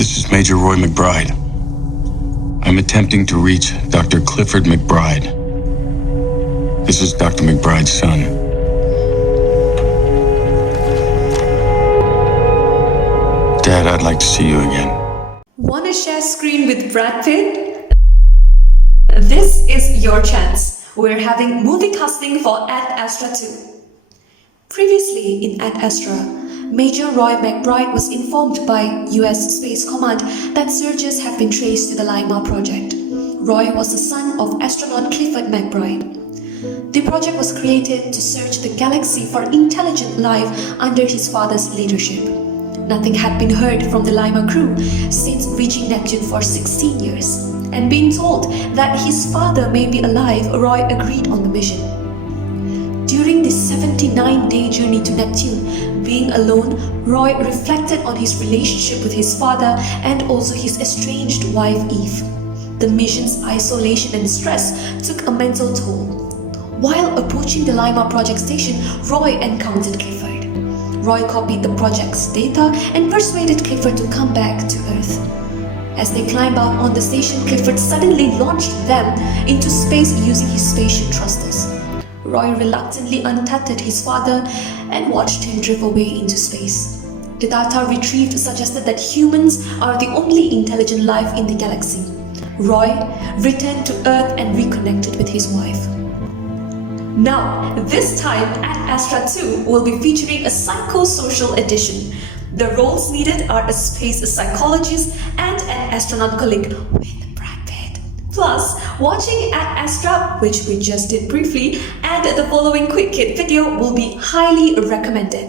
This is Major Roy McBride. I'm attempting to reach Dr. Clifford McBride. This is Dr. McBride's son. Dad, I'd like to see you again. Wanna share screen with Brad Pitt? This is your chance. We're having movie casting for Ad Astra 2. Previously in Ad Astra, Major Roy McBride was informed by US Space Command that searches have been traced to the Lima project. Roy was the son of astronaut Clifford McBride. The project was created to search the galaxy for intelligent life under his father's leadership. Nothing had been heard from the Lima crew since reaching Neptune for 16 years. And being told that his father may be alive, Roy agreed on the mission. During the 79-day journey to Neptune, being alone, Roy reflected on his relationship with his father and also his estranged wife Eve. The mission's isolation and stress took a mental toll. While approaching the Lima project station, Roy encountered Clifford. Roy copied the project's data and persuaded Clifford to come back to Earth. As they climbed out on the station, Clifford suddenly launched them into space using his spaceship thrusters. Roy reluctantly untethed his father and watched him drift away into space. The data retrieved suggested that humans are the only intelligent life in the galaxy. Roy returned to Earth and reconnected with his wife. Now, this time Ad Astra 2 will be featuring a psychosocial edition. The roles needed are a space psychologist and an astronaut colleague with Brad Pitt. Plus, watching Ad Astra, which we just did briefly, and the following quick kit video will be highly recommended.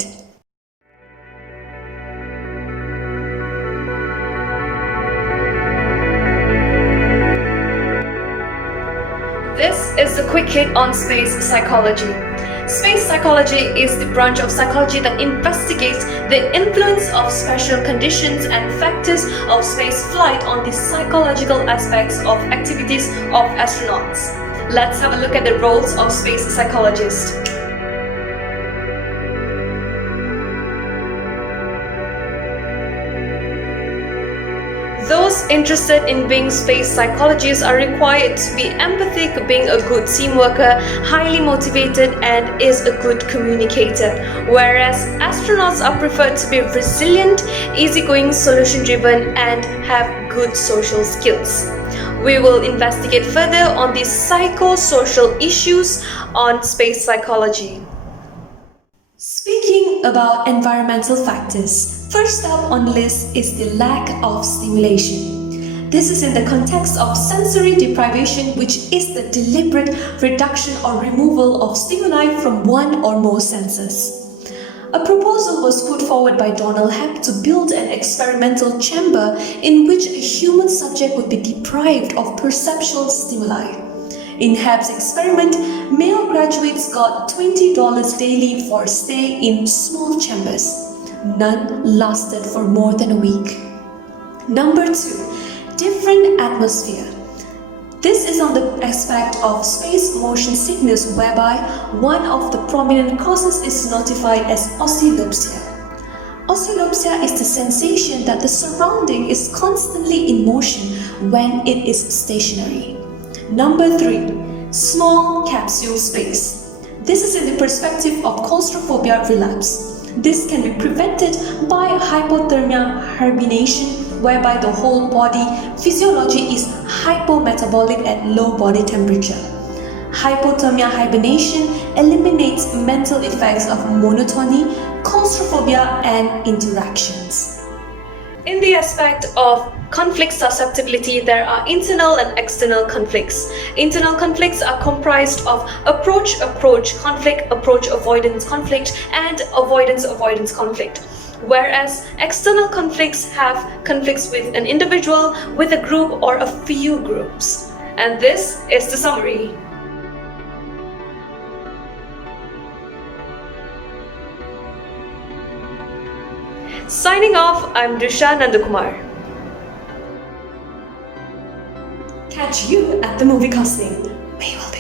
This is the quick hit on space psychology. Space psychology is the branch of psychology that investigates the influence of special conditions and factors of space flight on the psychological aspects of activities of astronauts. Let's have a look at the roles of space psychologists. Those interested in being space psychologists are required to be empathic, being a good team worker, highly motivated, and is a good communicator, whereas astronauts are preferred to be resilient, easygoing, solution-driven, and have good social skills. We will investigate further on the psychosocial issues on space psychology. Speaking about environmental factors, first up on the list is the lack of stimulation. This is in the context of sensory deprivation, which is the deliberate reduction or removal of stimuli from one or more senses. A proposal was put forward by Donald Hebb to build an experimental chamber in which a human subject would be deprived of perceptual stimuli. In Hebb's experiment, male graduates got $20 daily for stay in small chambers. None lasted for more than a week. Number 2. Different atmosphere. This is on the aspect of space motion sickness, whereby one of the prominent causes is notified as oscillopsia. Oscillopsia is the sensation that the surrounding is constantly in motion when it is stationary. Number 3. Small capsule space. This is in the perspective of claustrophobia relapse. This can be prevented by hypothermia hibernation, whereby the whole body physiology is hypometabolic at low body temperature. Hypothermia hibernation eliminates mental effects of monotony, claustrophobia, and interactions. In the aspect of conflict susceptibility, there are internal and external conflicts. Internal conflicts are comprised of approach-approach conflict, approach-avoidance conflict, and avoidance-avoidance conflict. Whereas external conflicts have conflicts with an individual, with a group, or a few groups. And this is the summary. Signing off, I'm Dusha Nanthakumar. Catch you at the movie casting. We will